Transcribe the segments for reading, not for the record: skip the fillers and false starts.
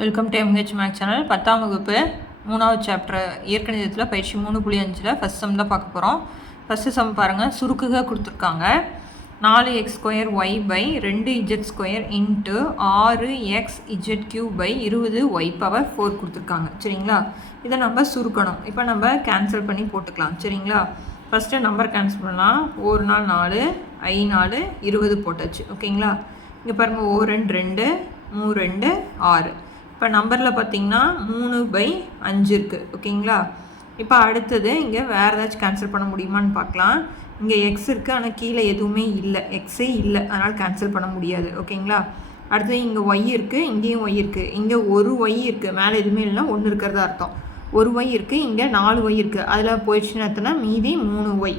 Welcome to MH maths channel. 10ஆம் வகுப்பு 3வது சாப்டர் இயற்கணிதத்தில் பயிற்சி 3.5 ஃபஸ்ட் சம் தான் பார்க்க போகிறோம். ஃபஸ்ட்டு சம் பாருங்கள். சுருக்குக கொடுத்துருக்காங்க. 4x² y 2z² into 6xz³ 20y⁴ கொடுத்துருக்காங்க. சரிங்களா? இதை நம்ம சுருக்கணும். இப்போ நம்ம கேன்சல் பண்ணி போட்டுக்கலாம். சரிங்களா? ஃபஸ்ட்டு நம்பர் கேன்சல் பண்ணலாம். 1 4 4 5 4 20 போட்டாச்சு. ஓகேங்களா? இங்கே பாருங்கள், 1 2 2 3 2 6. இப்போ நம்பரில் பார்த்திங்கன்னா 3/5 இருக்குது. ஓகேங்களா? இப்போ அடுத்தது இங்கே வேறு ஏதாச்சும் கேன்சல் பண்ண முடியுமான்னு பார்க்கலாம். இங்கே எக்ஸ் இருக்குது, ஆனால் கீழே எதுவுமே இல்லை, எக்ஸே இல்லை, அதனால் கேன்சல் பண்ண முடியாது. ஓகேங்களா? அடுத்தது இங்கே ஒய் இருக்குது, இங்கேயும் ஒய் இருக்குது. இங்கே ஒரு ஒய் இருக்குது, மேலே எதுவுமே இல்லைன்னா 1 இருக்கிறதா அர்த்தம். ஒரு ஒய் இருக்குது, இங்கே 4 ஒய் இருக்குது, அதில் போயிடுச்சுன்னு அர்த்தம்னா மீதி 3 ஒய்.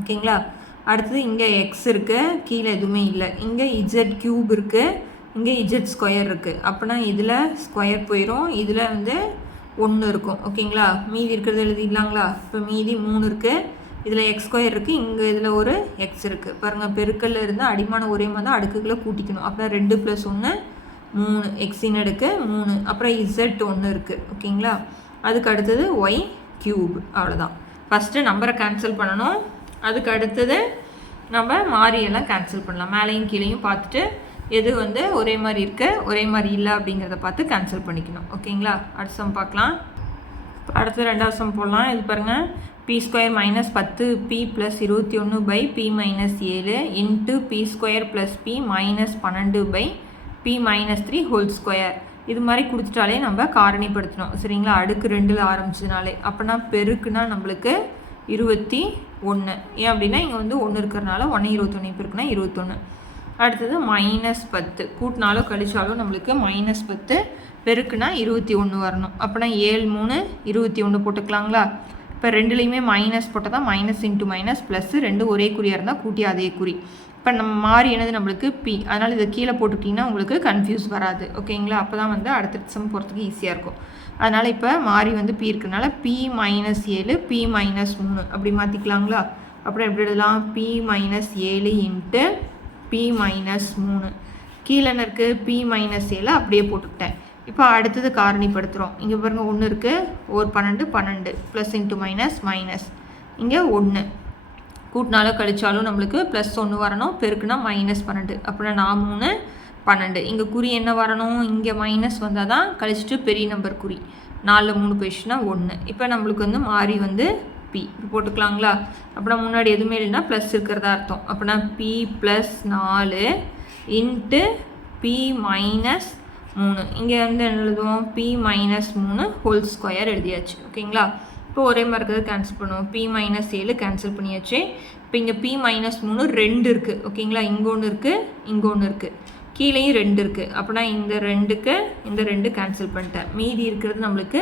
ஓகேங்களா? அடுத்தது இங்கே எக்ஸ் இருக்குது, கீழே எதுவுமே இல்லை. இங்கே z³ இருக்குது, இங்கே z² இருக்குது. அப்படின்னா இதில் ஸ்கொயர் போயிடும், இதில் 1 இருக்கும். ஓகேங்களா? மீதி இருக்கிறது எழுதிடலாங்களா? இப்போ மீதி 3 இருக்குது, இதில் x² இருக்குது, இங்கே இதில் ஒரு எக்ஸ் இருக்குது. பாருங்கள், பெருக்கல்ல இருந்தால் அடிமான ஒரே மாதிரி தான் அடுக்குகளை கூட்டிக்கணும். அப்புறம் 2 + 1 3, எக்ஸின் அடுக்கு 3, அப்புறம் z 1 இருக்குது. ஓகேங்களா? அதுக்கு அடுத்தது y³ அவ்வளோதான். ஃபஸ்ட்டு நம்பரை கேன்சல் பண்ணணும். அதுக்கு அடுத்தது நம்ம மாறியெல்லாம் கேன்சல் பண்ணலாம். மேலேயும் கீழேயும் பார்த்துட்டு எது ஒரே மாதிரி இருக்குது, ஒரே மாதிரி இல்லை அப்படிங்கிறத பார்த்து கேன்சல் பண்ணிக்கணும். ஓகேங்களா? அடுத்த சம் பார்க்கலாம். அடுத்து 2வது சம் போடலாம். இது பாருங்கள். p² - 10p + 21/p - 7 into p² + p - 12/p - 3 whole square. இது மாதிரி கொடுத்துட்டாலே நம்ம காரணிப்படுத்தணும். சரிங்களா? அடுக்கு 2ல் ஆரம்பிச்சதுனாலே. அப்படின்னா பெருக்குனா நம்மளுக்கு 21. ஏன் அப்படின்னா இங்கே 1 இருக்கிறனால 1 21 பெருக்குனா 21. அடுத்தது -10. கூட்டினாலும் கழிச்சாலும் நம்மளுக்கு -10 பெருக்குனா 21 வரணும். அப்படின்னா 7 3 21 போட்டுக்கலாங்களா? இப்போ ரெண்டுலேயுமே மைனஸ் போட்டால் தான் மைனஸ் இன்ட்டு மைனஸ் ப்ளஸ், ரெண்டு ஒரே குறியாக இருந்தால் கூட்டி அதே குறி. இப்போ நம்ம மாறி என்னது நம்மளுக்கு பி, அதனால் இதை கீழே போட்டுக்கிட்டிங்கன்னா உங்களுக்கு கன்ஃபியூஸ் வராது. ஓகேங்களா? அப்போ தான் அடுத்த சம் போகிறதுக்கு ஈஸியாக இருக்கும். அதனால் இப்போ மாறி பி இருக்கிறனால p - 7 p - 3 அப்படி மாற்றிக்கலாங்களா? அப்புறம் எப்படி எழுதலாம்? p - 7 into p - 3. கீழே என்ன இருக்குது? p - 7 அப்படியே போட்டுக்கிட்டேன். இப்போ அடுத்தது காரணிப்படுத்துகிறோம். இங்கே பாருங்கள், 1 இருக்குது, ஒரு 12 12 ப்ளஸ் இன்ட்டு மைனஸ் மைனஸ். இங்கே 1 கூட்டினாலும் கழிச்சாலும் நம்மளுக்கு +1 வரணும், பெருக்குனா -12. அப்படின்னா 4 3 12. இங்கே குறி என்ன வரணும்? இங்கே மைனஸ் வந்தால் தான் கழிச்சிட்டு பெரிய நம்பர் குறி. 4 3 போயிடுச்சுன்னா 1. இப்போ நம்மளுக்கு மாறி p இப்போ போட்டுக்கலாங்களா? அப்படின்னா முன்னாடி எதுவுமே இல்லைன்னா ப்ளஸ் இருக்கிறதா அர்த்தம். அப்படின்னா p + 4 இன்ட்டு p - 3. இங்கே என்ன எழுதுவோம்? p - 3 ஹோல் ஸ்கொயர் எழுதியாச்சு. ஓகேங்களா? இப்போ ஒரே மாதிரி இருக்கிறது கேன்சல் பண்ணுவோம். p - 7 கேன்சல் பண்ணியாச்சு. இப்போ இங்கே p - 3 2 இருக்குது. ஓகேங்களா? இங்கே 1 இருக்குது, இங்கே 1 இருக்குது, கீழேயும் 2 இருக்குது. அப்படின்னா இந்த 2க்கு இந்த 2 கேன்சல் பண்ணிட்டேன். மீதி இருக்கிறது நம்மளுக்கு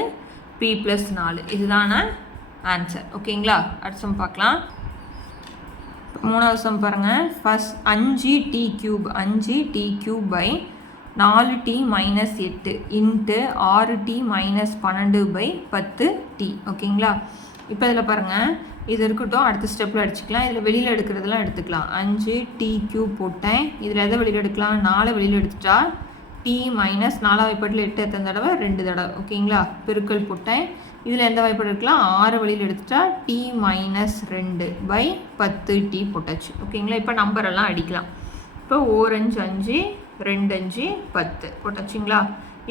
p + 4. இதுதான ஆன்சர். ஓகேங்களா? அடுத்த சம் பார்க்கலாம். 3வது சம் பாருங்கள். First 5t³ 5t³ 4t - 8 into 6t - 12/10t. ஓகேங்களா? இப்போ இதில் பாருங்கள், இது இருக்கட்டும், அடுத்த ஸ்டெப்பில் அடிச்சுக்கலாம். இதில் வெளியில் எடுக்கிறதெல்லாம் எடுத்துக்கலாம். 5t³ போட்டேன். இதில் எதை வெளியில் எடுக்கலாம்? 4 வெளியில் எடுத்துட்டா t - 4 வாய்ப்பாட்டில் 8 எத்தனை தடவை? 2 தடவை. ஓகேங்களா? பெருக்கல் போட்டேன். இதில் எந்த வாய்ப்பாடு எடுக்கலாம்? 6 வெளியில் எடுத்துட்டா t - 2/10t போட்டாச்சு. ஓகேங்களா? இப்போ நம்பரெல்லாம் அடிக்கலாம். இப்போ 1 5 5 2 5 10 போட்டாச்சுங்களா?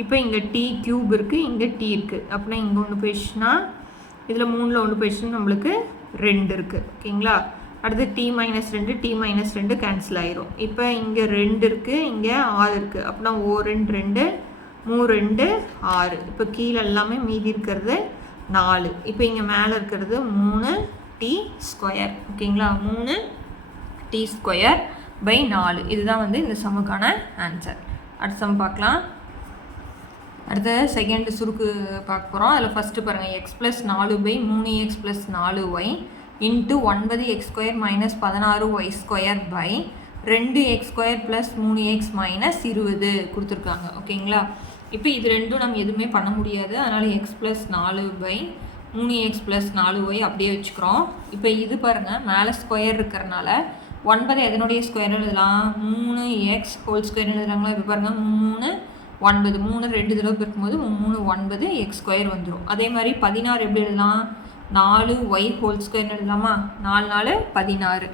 இப்போ இங்கே t³ இருக்குது, இங்கே t இருக்குது. அப்படின்னா இங்கே 1 போயிடுச்சுன்னா இதில் 3ல் 1 போயிடுச்சுன்னா நம்மளுக்கு 2 இருக்குது. ஓகேங்களா? அடுத்து t - 2 t - 2 கேன்சல் ஆயிரும். இப்போ இங்கே 2 இருக்குது, இங்கே 6 இருக்குது. அப்படின்னா 1 2 3 2 6. இப்போ கீழே எல்லாமே மீதி இருக்கிறது 4. இப்போ இங்கே மேலே இருக்கிறது 3t². ஓகேங்களா? 3t²/4. இதுதான் இந்த சம்முக்கான ஆன்சர். அடுத்த சம் பார்க்கலாம். அடுத்த செகண்ட் சுருக்கு பார்க்க போகிறோம். அதில் ஃபஸ்ட்டு பாருங்கள். x + 4/3x + 4y into 9x² - 16y² 2x² + 3x - 20 கொடுத்துருக்காங்க. ஓகேங்களா? இப்போ இது ரெண்டும் நம்ம எதுவுமே பண்ண முடியாது. அதனால் x + 4/3x + 4y அப்படியே வச்சுக்கிறோம். இப்போ இது பாருங்கள், மேலே ஸ்கொயர் இருக்கிறனால 9 எதனுடைய ஸ்கொயர் எழுதலாம்? 3x whole square எழுதுறாங்களா? இப்போ பாருங்கள், 3 9 3 2 தடவை பெருக்கும்போது 3 9 எக்ஸ் ஸ்கொயர் வந்துடும். அதே மாதிரி 16 எப்படி எழுதலாம்? 4 ஒய் ஹோல் ஸ்கொயர்னு எழுதலாமா? 4 4 16.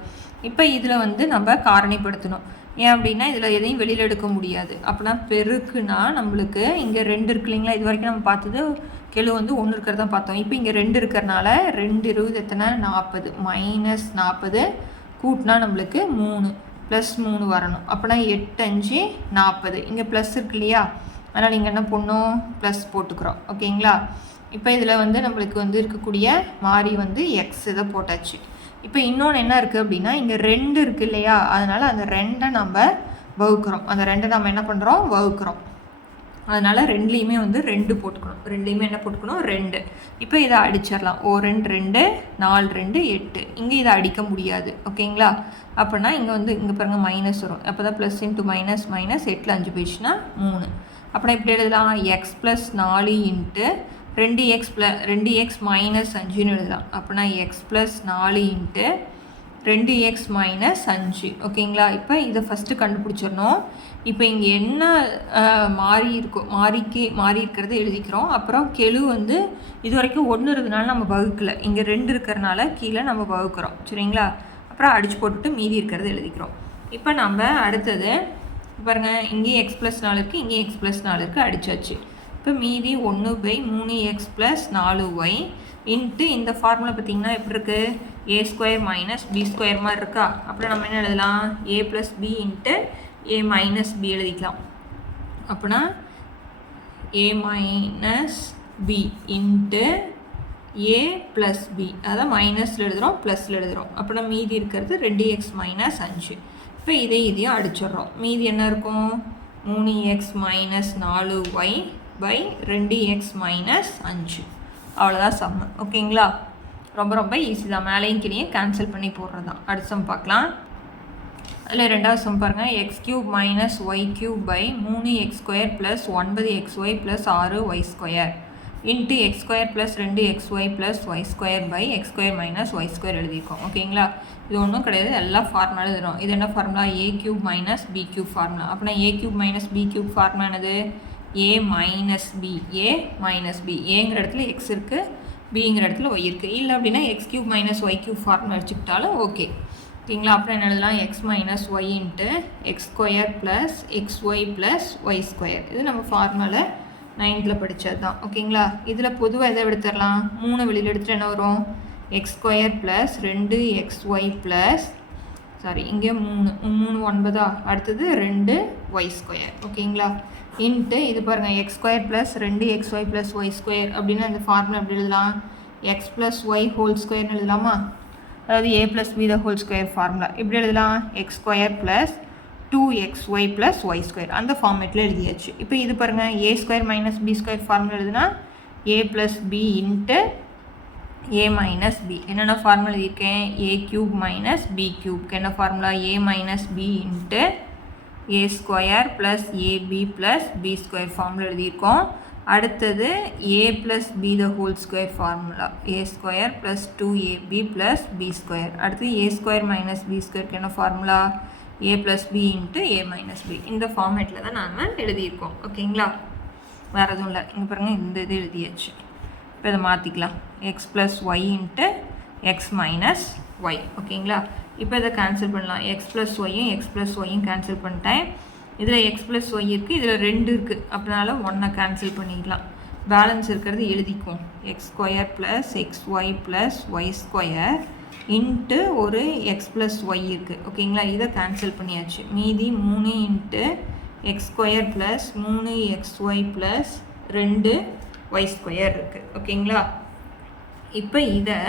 இப்போ இதில் வந்து நம்ம காரணிப்படுத்தணும். ஏன் அப்படின்னா இதில் எதையும் வெளியில் எடுக்க முடியாது. அப்படின்னா பெருக்குனா நம்மளுக்கு இங்கே 2 இருக்கு இல்லைங்களா? இது வரைக்கும் நம்ம பார்த்தது கெழு வந்து 1 இருக்கிறதான் பார்த்தோம். இப்போ இங்கே 2 இருக்கிறனால 2 20 எத்தனை? 40 மைனஸ் 40 கூட்டினா நம்மளுக்கு 3 ப்ளஸ் 3 வரணும். அப்படின்னா 8 5 40. இங்கே ப்ளஸ் இருக்கு இல்லையா? அதனால் இங்கே என்ன பண்ணணும்? ப்ளஸ் போட்டுக்கிறோம். ஓகேங்களா? இப்போ இதில் வந்து நம்மளுக்கு வந்து இருக்கக்கூடிய மாறி வந்து எக்ஸ் இதை போட்டாச்சு. இப்போ இன்னொன்று என்ன இருக்குது அப்படின்னா இங்கே 2 இருக்குது இல்லையா? அதனால் அந்த 2 நம்ம வகுக்கிறோம். அந்த 2 நம்ம என்ன பண்ணுறோம்? வகுக்கிறோம். அதனால் ரெண்டுலேயுமே வந்து 2 போட்டுக்கணும். ரெண்டுலேயுமே என்ன போட்டுக்கணும்? 2. இப்போ இதை அடிச்சிடலாம். 2 2 4 2 8. இங்கே இதை அடிக்க முடியாது. ஓகேங்களா? அப்படின்னா இங்கே வந்து இங்கே பாருங்கள் மைனஸ் வரும். அப்போ தான் ப்ளஸ் இன்ட்டு மைனஸ் மைனஸ் 8ல் 5 போயிடுச்சுன்னா 3. அப்படின்னா இப்படி எழுதலாம் x plus 4 into 2x minus 5ன்னு எழுதலாம். அப்படின்னா X plus 4 into 2x minus 5. ஓகேங்களா? இப்போ இதை ஃபஸ்ட்டு கண்டுபிடிச்சிடணும். இப்போ இங்கே என்ன மாறி இருக்கும், மாறி இருக்கிறத எழுதிக்கிறோம். அப்புறம் கெழு வந்து இது வரைக்கும் 1 இருக்கிறதுனால நம்ம வகுக்கலை. இங்கே 2 இருக்கிறனால கீழே நம்ம வகுக்கிறோம். சரிங்களா? அப்புறம் அடித்து போட்டுட்டு மீதி இருக்கிறத எழுதிக்கிறோம். இப்போ நம்ம அடுத்தது பாருங்கள், இங்கேயும் எக்ஸ் ப்ளஸ் 4 இருக்குது, இங்கேயும் எக்ஸ் ப்ளஸ் 4 இருக்குது, அடித்தாச்சு. இப்போ மீதி 1/3x ப்ளஸ் 4y இன்ட்டு இந்த ஃபார்முலா பார்த்திங்கன்னா எப்படி இருக்குது? a square minus B square மாதிரி இருக்கா? அப்புறம் நம்ம என்ன எழுதலாம்? a plus B into a minus B எழுதிக்கலாம். அப்படின்னா a minus B into a plus B, அதான் மைனஸில் எழுதுகிறோம் ப்ளஸில் எழுதுகிறோம். அப்படின்னா மீதி இருக்கிறது 2x மைனஸ் 5. இப்போ இதையும் அடிச்சிடுறோம். மீதி என்ன இருக்கும்? 3x minus 4y by 2x minus 5. அவ்வளோதான் சம்மு. ஓகேங்களா? ரொம்ப ஈஸி தான். மேலேயும் கீழேயும் கேன்சல் பண்ணி போடுறது தான். அடுத்த சம் பார்க்கலாம். அதில் ரெண்டாவது சம் பாருங்கள். X cube minus y cube by 3x square plus 9xy plus 6y square into x square plus 2xy plus y square by x square minus y square எழுதியிருக்கோம். ஓகேங்களா? இது ஒன்றும் கிடையாது, எல்லா ஃபார்முலா எழுதுகிறோம். இது என்ன formula? A cube minus B cube formula. அப்படின்னா A cube minus B cube formula என்னது? A minus B. A minus B. ஏங்கிற இடத்துல எக்ஸ் இருக்குது, பிங்கிற இடத்துல ஒய் இருக்குது. இல்லை அப்படின்னா x cube minus y cube formula வச்சுக்கிட்டாலும் ஓகே. ஓகேங்களா? அப்புறம் என்ன எழுதலாம்? X minus y into x square plus x y plus y square. இது நம்ம ஃபார்முலாவில் 9th படித்தது தான். ஓகேங்களா? இதில் பொதுவாக எதை எடுத்துடலாம்? 3 வெளியில் எடுத்துகிட்டு என்ன வரும்? X square plus 2xy plus இங்கே 3 9 அடுத்தது 2y ஸ்கொயர். ஓகேங்களா? இன்ட்டு இது பாருங்கள், x square plus 2xy plus y square அப்படின்னா இந்த ஃபார்முலா எப்படி எழுதலாம்? எக்ஸ் ப்ளஸ் ஒய் ஹோல் ஸ்கொயர்னு எழுதலாமா? அதாவது a plus B the whole square formula. இப்படி எழுதலாம் x square plus 2xy plus y square. அந்த ஃபார்மேட்டில் எழுதியாச்சு. இப்போ இது பாருங்கள், A square minus B square formula எழுதுனா a plus B into a minus B. என்னென்ன ஃபார்முலா எழுதியிருக்கேன்? a க்யூப் மைனஸ் பி க்யூப்க்கு என்ன formula? a minus B into a square plus AB plus B square formula எழுதியிருக்கோம். அடுத்தது a plus B the whole square formula. a square plus 2ab plus B square. அடுத்து a square minus B ஸ்கொயருக்கு என்ன formula? a plus B into a minus B. இந்த ஃபார்மேட்டில் தான் நாம் எழுதியிருக்கோம். ஓகேங்களா? வேறு எதுவும் இல்லை. இங்கே பாருங்கள், இந்த இது எழுதியாச்சு. இப்போ இதை மாற்றிக்கலாம். X plus y into x minus y. ஓகேங்களா? இப்போ இதை கேன்சல் பண்ணலாம். எக்ஸ் ப்ளஸ் ஒய்யும் கேன்சல் பண்ணிட்டேன். இதில் எக்ஸ் ப்ளஸ் ஒய் இருக்குது, இதில் 2 இருக்குது. அப்படினால 1 கேன்சல் பண்ணிக்கலாம். பேலன்ஸ் இருக்கிறது எழுதிக்குவோம். X square plus x y plus y square into ஒரு எக்ஸ் ப்ளஸ் ஒய் இருக்குது. ஓகேங்களா? இதை கேன்சல் பண்ணியாச்சு. மீதி 3 into x square plus 3xy plus 2y square இருக்குது. ஓகேங்களா? இப்போ இதை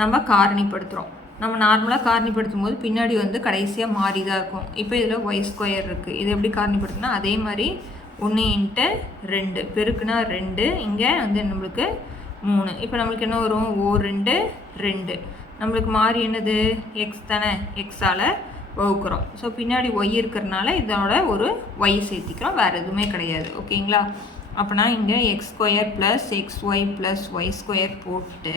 நம்ம காரணிப்படுத்துகிறோம். நம்ம நார்மலாக காரணிப்படுத்தும் போது பின்னாடி வந்து கடைசியாக மாறி தான் இருக்கும். இப்போ இதில் ஒய் ஸ்கொயர் இருக்குது. இது எப்படி காரணிப்படுத்தினா அதே மாதிரி 1 இன்ட்டு 2 பெருக்குனா 2, இங்கே வந்து நம்மளுக்கு 3. இப்போ நம்மளுக்கு என்ன வரும்? 2 2. நம்மளுக்கு மாறி என்னது? எக்ஸ் தானே, எக்ஸால் வகுக்கிறோம். ஸோ பின்னாடி ஒய் இருக்கிறதுனால இதோட ஒரு ஒய் சேர்த்திக்கிறோம், வேறு எதுவுமே கிடையாது. ஓகேங்களா? அப்போனா இங்கே x square plus x y plus y square போட்டு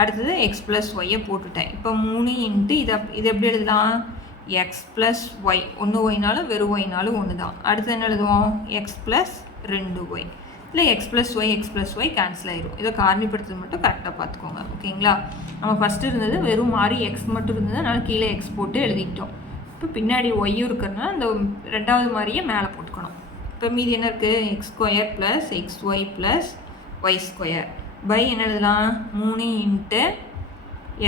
அடுத்தது எக்ஸ் ப்ளஸ் ஒய்யை போட்டுட்டேன். இப்போ 3 இன்ட்டு இது எப்படி எழுதலாம்? எக்ஸ் ப்ளஸ் ஒய், ஒன்று ஒய்னாலும் வெறும் ஒய்னாலும் ஒன்று தான். அடுத்து என்ன எழுதுவோம், எக்ஸ் ப்ளஸ் 2y, இல்லை எக்ஸ் ப்ளஸ் ஒய் கேன்சல் ஆயிரும். இதை காரணிப்படுத்துறது மட்டும் கரெக்டாக பார்த்துக்கோங்க. ஓகேங்களா? நம்ம ஃபஸ்ட்டு இருந்தது வெறும் மாறி எக்ஸ் மட்டும் இருந்தது, அதனால் கீழே எக்ஸ் போட்டு எழுதிக்கிட்டோம். இப்போ பின்னாடி ஒய்யும் இருக்கிறதுனால அந்த ரெண்டாவது மாதிரியே மேலே போட்டுக்கணும். இப்போ மீதி என்ன இருக்குது, x square plus x y plus y square by என்ன எழுதலாம், 3 இன்ட்டு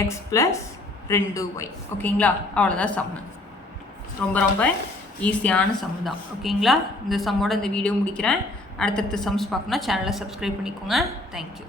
எக்ஸ் ப்ளஸ் 2y. ஓகேங்களா? அவ்வளோதான் சம்மு. ரொம்ப ரொம்ப ஈஸியான சம்மு தான். ஓகேங்களா? இந்த சம்மோட இந்த வீடியோ முடிக்கிறேன். அடுத்தடுத்த சம்ஸ் பார்க்கணுன்னா சேனலை சப்ஸ்கிரைப் பண்ணிக்கோங்க. தேங்க்யூ.